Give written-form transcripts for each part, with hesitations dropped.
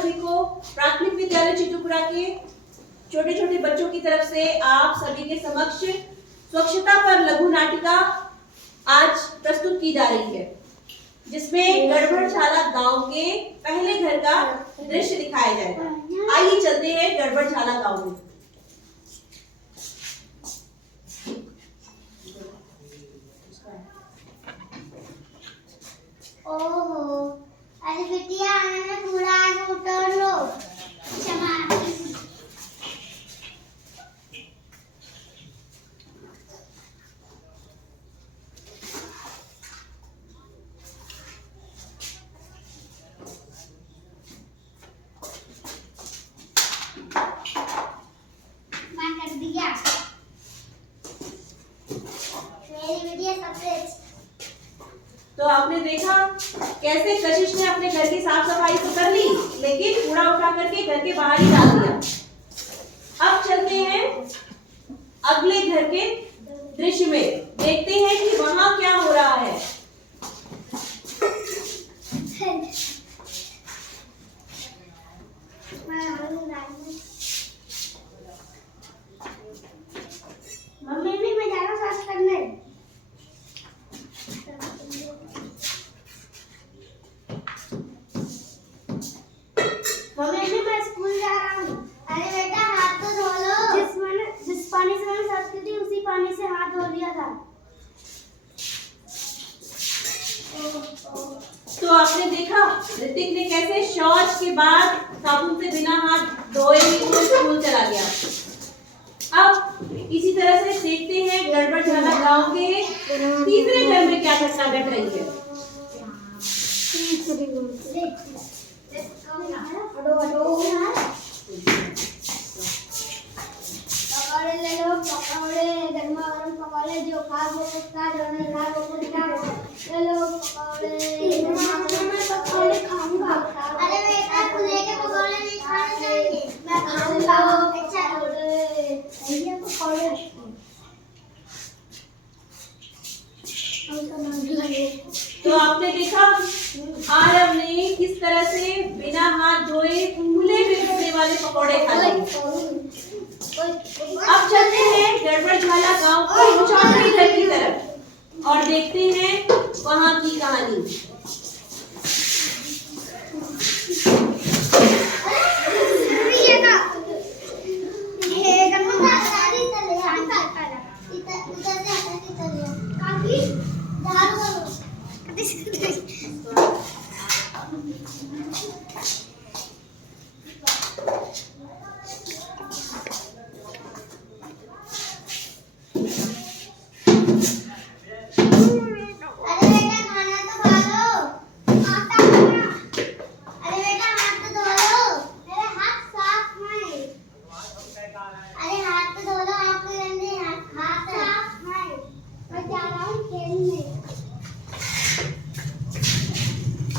सभी को प्राथमिक विद्यालय चितुपुरा के छोटे छोटे बच्चों की तरफ से आप सभी के समक्ष स्वच्छता पर लघु नाटिका आज प्रस्तुत की जा रही है, जिसमें गड़बड़झाला गांव के पहले घर का दृश्य दिखाया जाएगा। आइए चलते हैं गड़बड़झाला गांव में। ओहो, अरे बिटिया मैंने पूरा आज उतर लो। क्षमा। मैं कर दिया। मेरी बिटिया सबसे तो आपने देखा कैसे कशिश ने अपने घर की साफ सफाई तो कर ली, लेकिन कूड़ा उठा करके घर के बाहर ही डाल दिया। अब चलते हैं अगले घर के दृश्य में, देखते हैं कि वहां क्या हो रहा है। मम्मी भी मैं जा रहा हूँ साफ करने। मम्मी भी मैं स्कूल जा रहा हूँ। अरे बेटा हाथ तो धो लो। जिस पानी से मैंने साफ की थी उसी पानी से हाथ धो लिया था। तो आपने देखा ऋतिक ने कैसे शौच के बाद साबुन से बिना हाथ धोए ही वो स्कूल चला गया। अब इसी तरह से देखते हैं गड़बड़झाला गांव के तीसरे घर में क्या घटना घट रही है। पकौड़े ले लो, पकौड़े गर्मा गर्म पकौड़े, जो खा वो उसका, जो नहीं खा वो उसका। ले लो पकौड़े, मैं पकौड़े खाऊंगा। अरे बेटा तू लेके पकौड़े नहीं खाने चाहिए। मैं खाऊंगा। अच्छा ये पकौड़े तो आपने देखा आरव ने किस तरह से बिना हाथ धोए खुले में बिकने वाले पकौड़े खा लिए। अब चलते हैं गड़बड़झाला गांव के चौथे घर की तरफ और देखते हैं वहां की कहानी।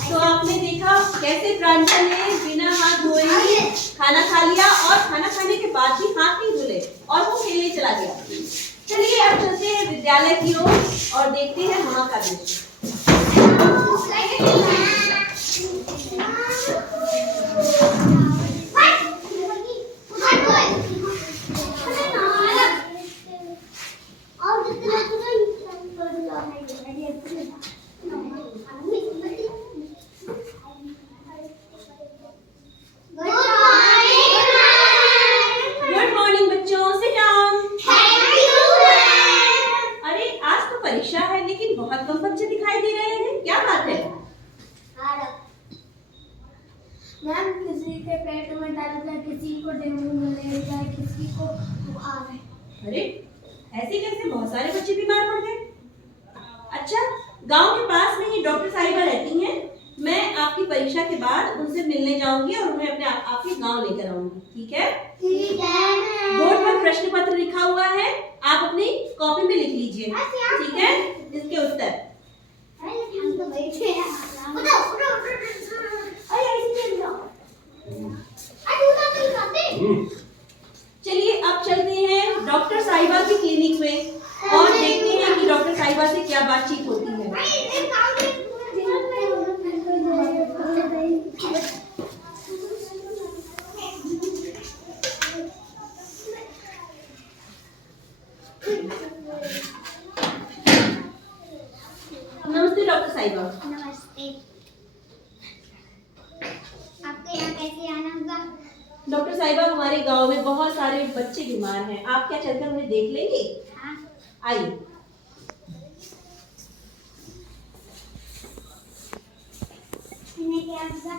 तो आपने देखा कैसे प्रांजल ने बिना हाथ धोए ही खाना खा लिया और खाना खाने के बाद भी हाथ नहीं धुले और वो खेलने चला गया। चलिए अब चलते हैं विद्यालय की ओर और देखते हैं वहां का दृश्य। गुड मॉर्निंग बच्चों, सिट डाउन। अरे आज तो परीक्षा है लेकिन बहुत कम बच्चे दिखाई दे रहे हैं, क्या बात है? मैम किसी के पेट में दर्द है, किसी को डेंगू मलेरिया है, किसी को बुखार है। अरे ऐसे कैसे बहुत सारे बच्चे बीमार पड़ गए। अच्छा, गांव के पास में ही डॉक्टर साहिबा रहती हैं, मैं आपकी परीक्षा के बाद उनसे मिलने जाऊंगी और उन्हें अपने आपके गांव लेकर आऊंगी, ठीक है? ठीक है। बोर्ड पर प्रश्न पत्र लिखा हुआ है, आप अपनी कॉपी में लिख लीजिए, ठीक है? इसके उत्तर। हम तो बैठे हैं। चलिए अब चलते हैं डॉक्टर साहिबा की क्लिनिक में और देखते हैं कि डॉक्टर साहिबा से क्या बातचीत होती है। डॉक्टर साहिबा, हमारे गांव में बहुत सारे बच्चे बीमार हैं, आप क्या चलकर उन्हें देख लेंगे? आइए। इन्हें क्या हुआ?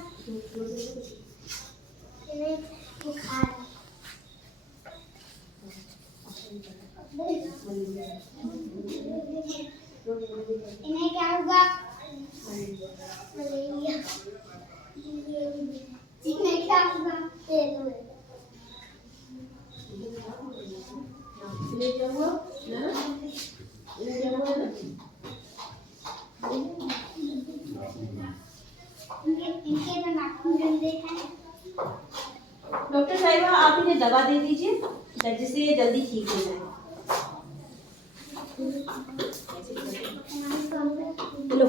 इन्हें बुखार है। इन्हें क्या हुआ? मलेरिया। इन्हें क्या हुआ? इन्हें क्या हुआ? इनके तो नाखून गंदे हैं। डॉक्टर साहिबा, आप इन्हें दवा दे दीजिए जिससे ये जल्दी ठीक हो जाए। लो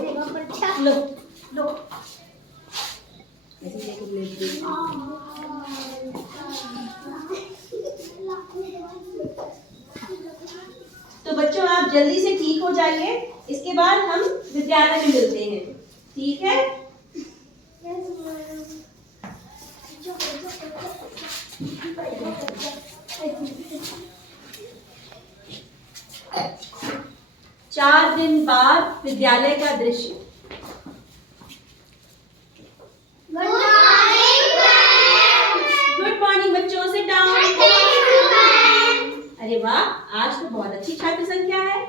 लो लो। ऐसे लेके ले दीजिए। तो बच्चों, आप जल्दी से ठीक हो जाइए, इसके बाद हम विद्यालय में मिलते हैं, ठीक है? 4 दिन बाद विद्यालय का दृश्य। गुड मॉर्निंग बच्चों, से डाउन। अरे वाह, आज तो बहुत अच्छी छात्र संख्या है,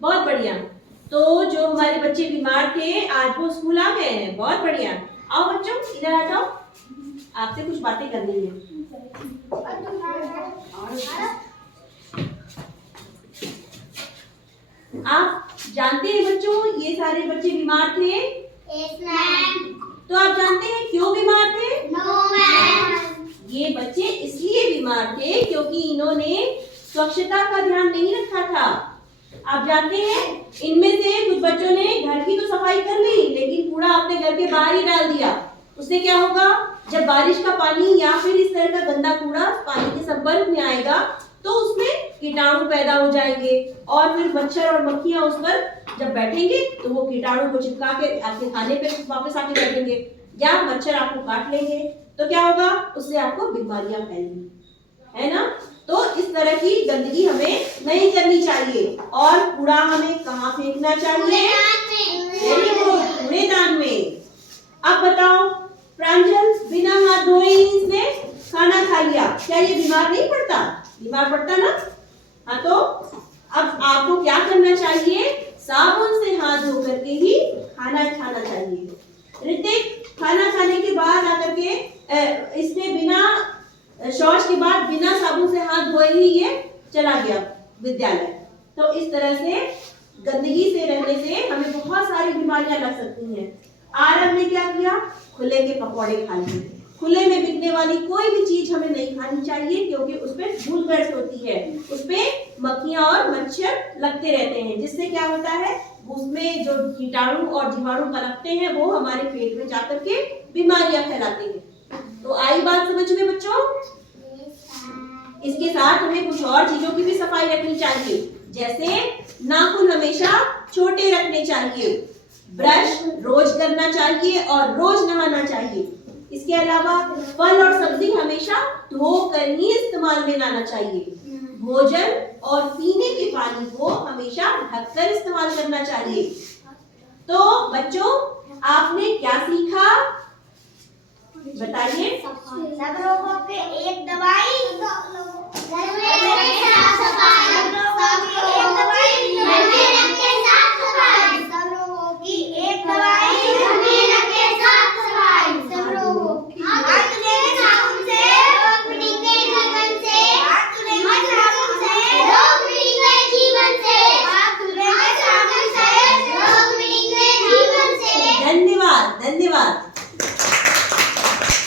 बहुत बढ़िया। तो जो हमारे बच्चे बीमार थे, आज वो स्कूल आ गए हैं, बहुत बढ़िया। आओ बच्चों, इधर आ जाओ, आपसे कुछ बातें करनी है। आप जानते हैं बच्चों, ये सारे बच्चे बीमार थे? तो आप जानते हैं क्यों बीमार थे? ये बच्चे इसलिए बीमार थे क्योंकि इन्होंने स्वच्छता का ध्यान नहीं रखा था। आप जानते हैं, इनमें से कुछ बच्चों ने घर की तो सफाई कर ली, लेकिन कूड़ा अपने घर के बाहर ही डाल दिया। उससे क्या होगा, जब बारिश का पानी या फिर इस तरह का गंदा कूड़ा पानी के संपर्क में आएगा तो उसमें कीटाणु पैदा हो जाएंगे और फिर मच्छर और मक्खियां उस पर जब बैठेंगे तो वो कीटाणु को चिपका के आपके खाने पे वापस आके बैठेंगे या मच्छर आपको काट लेंगे। तो क्या होगा, उससे आपको बीमारियां फैलेंगी, है ना? तो इस तरह की गंदगी हमें नहीं करनी चाहिए। और कूड़ा हमें कहाँ फेंकना चाहिए? कूड़ेदान में। अब बताओ, प्रांजल बिना हाथ धोए इसने खाना खा लिया, क्या ये बीमार नहीं पड़ता? बीमार पड़ता ना? हाँ, तो अब आपको क्या करना चाहिए? साबुन से हाथ धो करके ही खाना खाना चाहिए। ऋतिक, खाना खाने के बाद आकर के इसने बिना शौच के बाद बिना साबुन से हाथ धोए ही ये चला गया विद्यालय। तो इस तरह से गंदगी से रहने से हमें बहुत सारी बीमारियां लग सकती हैं। आरव ने क्या किया? खुले के पकौड़े खा लिए। खुले में बिकने वाली कोई भी चीज हमें नहीं खानी चाहिए क्योंकि उसपे धूल-गर्द होती है, उसपे मक्खियां और मच्छर लगते रहते हैं, जिससे क्या होता है, उसमें जो कीटाणु और जीवाणु पनपते हैं वो हमारे पेट में जाकर के बीमारियां फैलाते हैं। तो आई बात समझ में बच्चों? इसके साथ हमें कुछ और चीजों की भी सफाई रखनी चाहिए, जैसे नाखून हमेशा छोटे रखने चाहिए, ब्रश रोज करना चाहिए और रोज नहाना चाहिए। इसके अलावा फल और सब्जी हमेशा धोकर ही इस्तेमाल में लाना चाहिए। भोजन और पीने के पानी को हमेशा ढककर इस्तेमाल करना चाहिए। तो बच्चों, आपने क्या सीखा बताइए? सब रोगों के एक दवाई, घर में साफ सफाई।